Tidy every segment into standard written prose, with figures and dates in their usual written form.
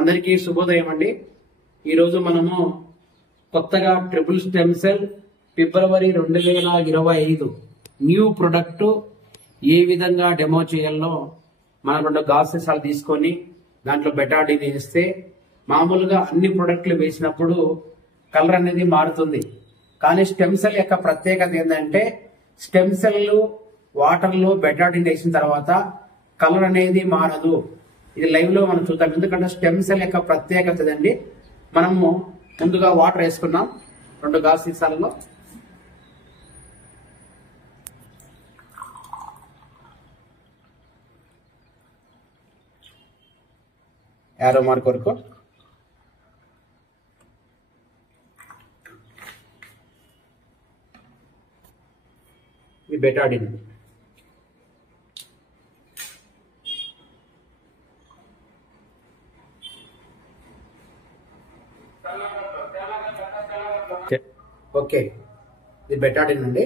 అందరికీ శుభోదయం అండి. ఈరోజు మనము కొత్తగా ట్రిపుల్ స్టెమ్ సెల్ ఫిబ్రవరి 2025 న్యూ ప్రొడక్ట్ ఏ విధంగా డెమో చేయాలో మనం 2 గాజు సీసాలు తీసుకొని దాంట్లో బెటాడిన్ వేస్తే మామూలుగా అన్ని ప్రొడక్ట్లు వేసినప్పుడు కలర్ అనేది మారుతుంది. కానీ స్టెమ్ సెల్ యొక్క ప్రత్యేకత ఏంటంటే స్టెమ్ సెల్ వాటర్ లో బెటాడిన్ వేసిన తర్వాత కలర్ అనేది మారదు. ఇది లైవ్ లో మనం చూద్దాం. ఎందుకంటే స్టెమ్ సెల్ యొక్క ప్రత్యేకత అండి. మనము ముందుగా వాటర్ వేసుకున్నాం 2 గాజు సీసాలలో. యారో మార్క్ వరకు ఇది బెటాడిన్. ఓకే, ఇది బెటాడిన్ అండి.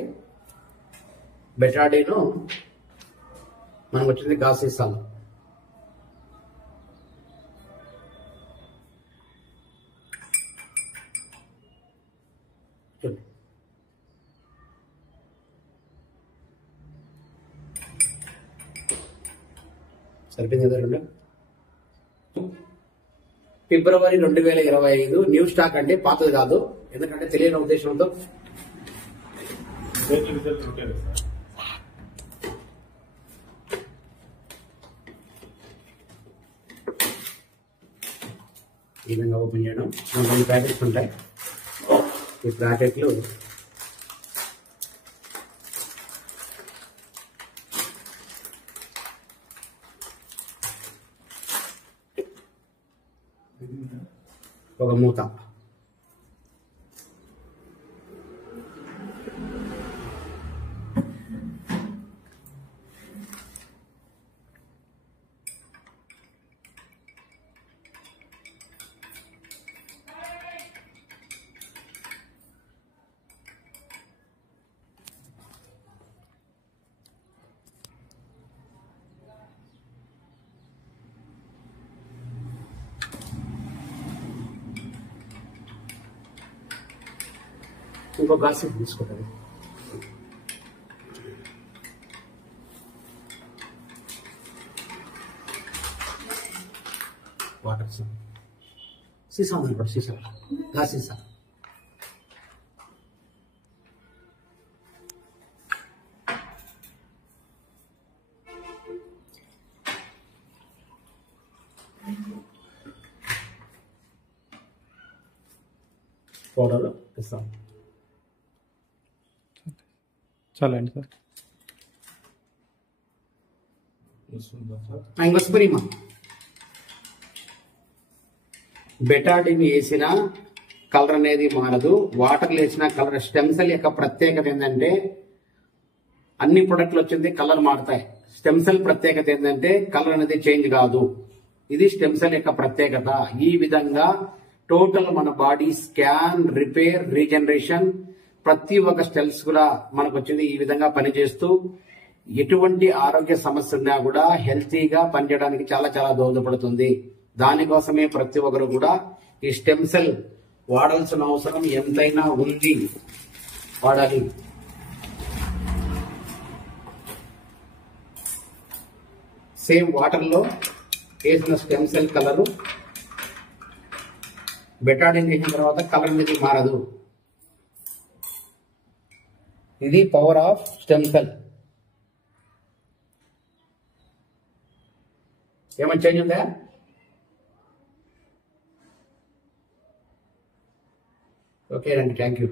బెటాడిన్ మనకు వచ్చింది గాజు సీసాలు. సరిపోయింది కదా. 2 ఫిబ్రవరి 2025 న్యూ స్టాక్ అండి, పాతది కాదు. ఎందుకంటే తెలియని ఉద్దేశంతో ఈ విధంగా ఓపెన్ చేయడం. 2 ప్యాకెట్స్ ఉంటాయి. ఈ ప్యాకెట్లు ఒక మూత. ఇంకో గాజు తీసుకుంటాను. వాటర్ సీసా ఉంది, సీసా గాజు సీసా. పౌడర్ ఇస్తాం. చాలా అండి సార్. ఇంకో స్ప్రీ బెటాడిన్ వేసిన కలర్ అనేది మారదు. వాటర్ వేసిన కలర్. స్టెమ్ సెల్ యొక్క ప్రత్యేకత ఏంటంటే అన్ని ప్రొడక్ట్లు వచ్చింది కలర్ మారుతాయి. స్టెమ్ సెల్ ప్రత్యేకత ఏంటంటే కలర్ అనేది చేంజ్ కాదు. ఇది స్టెమ్ సెల్ యొక్క ప్రత్యేకత. ఈ విధంగా టోటల్ మన బాడీ స్కాన్, రిపేర్, రీజనరేషన్ ప్రతి ఒక్క స్టెల్స్ కూడా మనకు వచ్చింది. ఈ విధంగా పనిచేస్తూ ఎటువంటి ఆరోగ్య సమస్య ఉన్నా కూడా హెల్తీగా పనిచేయడానికి చాలా చాలా దోహదపడుతుంది. దానికోసమే ప్రతి ఒక్కరు కూడా ఈ స్టెమ్ సెల్ వాడాల్సిన అవసరం ఎంతైనా ఉంది, వాడాలి. సేమ్ వాటర్ లో వేసిన స్టెమ్ సెల్ కలరు బెటాడిన్ చేసిన తర్వాత కలర్ అనేది మారదు. ఇది పవర్ ఆఫ్ స్టెమ్ సెల్. ఏమైనా చేంజ్ ఉందా? ఓకే అండి, థ్యాంక్ యూ.